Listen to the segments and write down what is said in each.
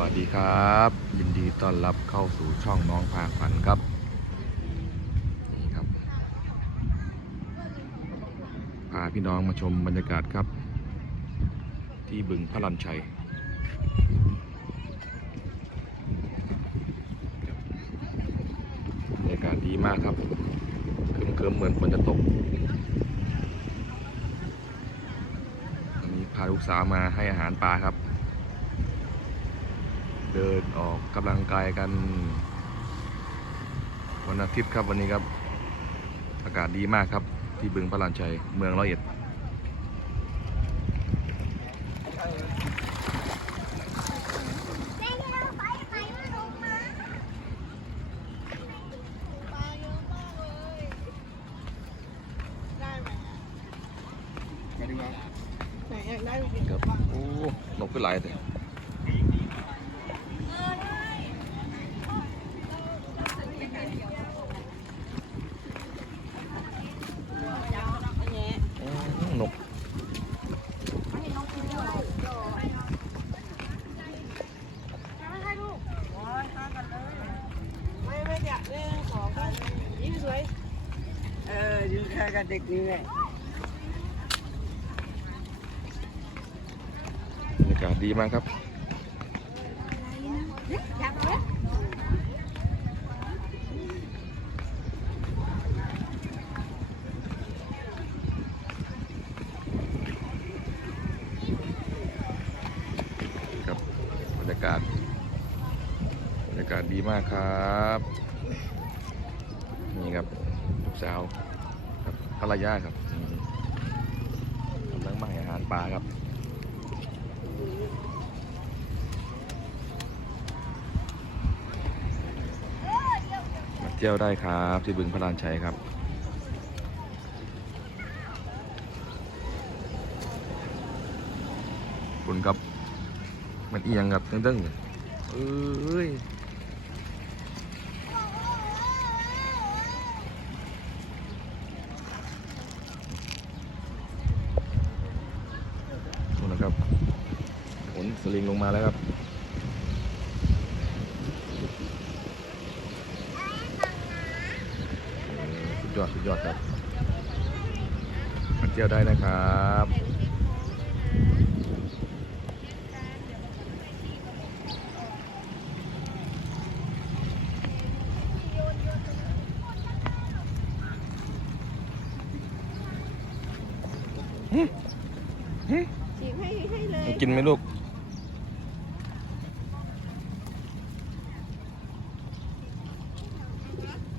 วัสดีครับ ยินดีต้อนรับเข้าสู่ช่องน้องพาฝันครับนี่ครับ พาพี่น้องมาชมบรรยากาศครับ ที่บึงพระลันชัยบบรรยากาศดีมากครับเคิมๆเหมือนฝนจะตกวันนี้พาลูกสาวมาให้อาหารปลาครับ เดินออกกำลังกายกัน วันอาทิตย์ครับวันนี้ครับ อากาศดีมากครับ ที่บึงพระลานชัย เมืองร้อยเอ็ดไหนอยากได้ไปกินครับ โอ้ นกขึ้นหลายแต่อืมนก ไม่ ไม่องของกันยิ้มสวย เอออยู่แค่กับเด็กนี่แหละบรรยากาศดีมากครับ ครับบรรยากาศบรรยากาศดีมากครับ นี่ครับลูกสาวครับภรรยาครับกำลังมาให้อาหารปลาครับมาเที่ยวได้ครับที่บึงพระลานชัยครับคุณครับมันเอียงครับตึ้งๆเนี่ยเอ้ยนู่นนะ ครับขนสลิงลงมาแล้วครับสุดยอดสุดยอดครับเที่ยวได้นะครับหึหึ กินไหมลูก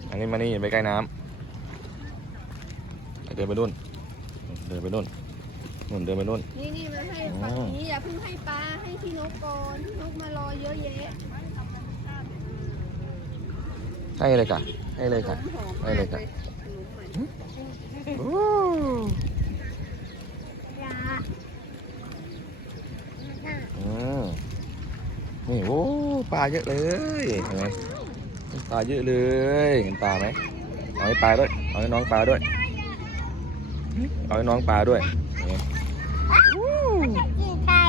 อันนี้มานี่ไปใกล้น้ำเดินไปนู่น เดินไปนู่นนู่นเดินไปนู่น นี่นี่มาให้ฝั่งนี้อย่าเพิ่งให้ปลาให้พี่นกก่อนพี่นกมารอเยอะแยะให้เลยค่ะ ให้เลยค่ะหอมให้เลยค่ะโอ้ ยา อืมนี่โอ้ปลาเยอะเลยเห็นไหมปลาเยอะเลยเห็นปลาไหมเอาให้ปลาด้วยเอาให้น้องปลาด้วยเอาให้น้องปลาด้วยเห็นไหมกินไก่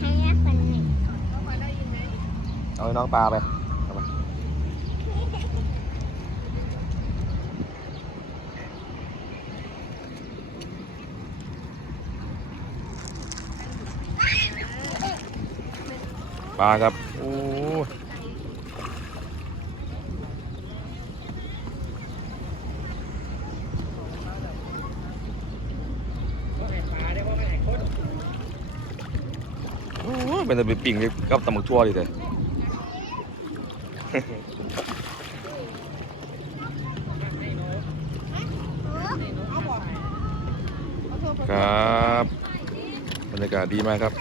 ให้แม่คนหนึ่งเอาให้น้องปลาไปเอาไปลาครับ โอ้เป็นแต่ไปปิ่งกับตำหมึกทั่วดิเด้ครับ บรรยากาศดีมากครับ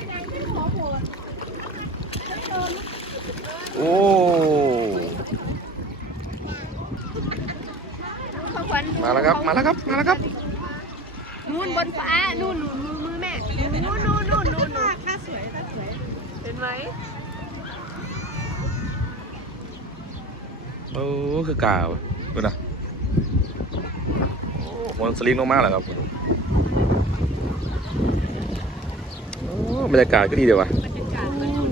โอ้มาแล้วครับ มาแล้วครับ มาแล้วครับ นู่นบนฟ้า นู่นนู่นมือมือแม่ นู่นนู่นนู่นนู่นนู่นน่าสวยน่าสวย เห็นไหมโอ้คือกาวดูนะโอ้โหสลิงลงมาแล้วครับโอ้บรรยากาศก็ดีเดียวว่ะ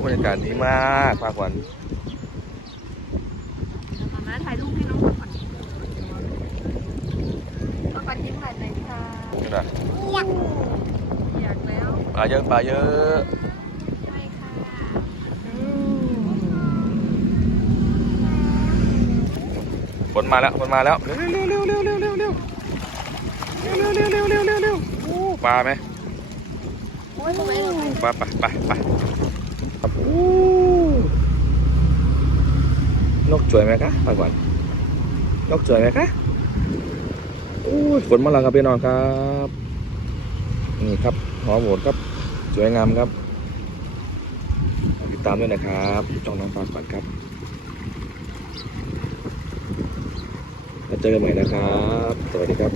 บรรยากาศดีมากป้าขวัญมามาถ่ายรูปให้น้องก่อนเอาก่อนยิ้มหน่อยเลยค่ะนี่นะอยากอยากแล้วปลาเยอะปลาเยอะใช่ค่ะฝนมาแล้วฝนมาแล้วเร็วเร็วเร็วเร็วเร็วเร็วเร็วเร็วเร็วเร็วเร็วเร็วเร็วเร็วโอ้ปลาไหมโอ้ยทำไมเราไม่ปลาไปไปไปครับโอ้ นกสวยไหมคะป้าขวัญนกสวยไหมคะโอ้ยฝนมาแล้วครับพี่น้องครับ นี่ครับหอโหวดครับ สวยงามครับ ติดตามด้วยนะครับช่องน้องปาขวัญครับแล้วเจอกันใหม่นะครับ สวัสดีครับ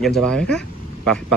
เย็นสบายไหมคะ ไปไป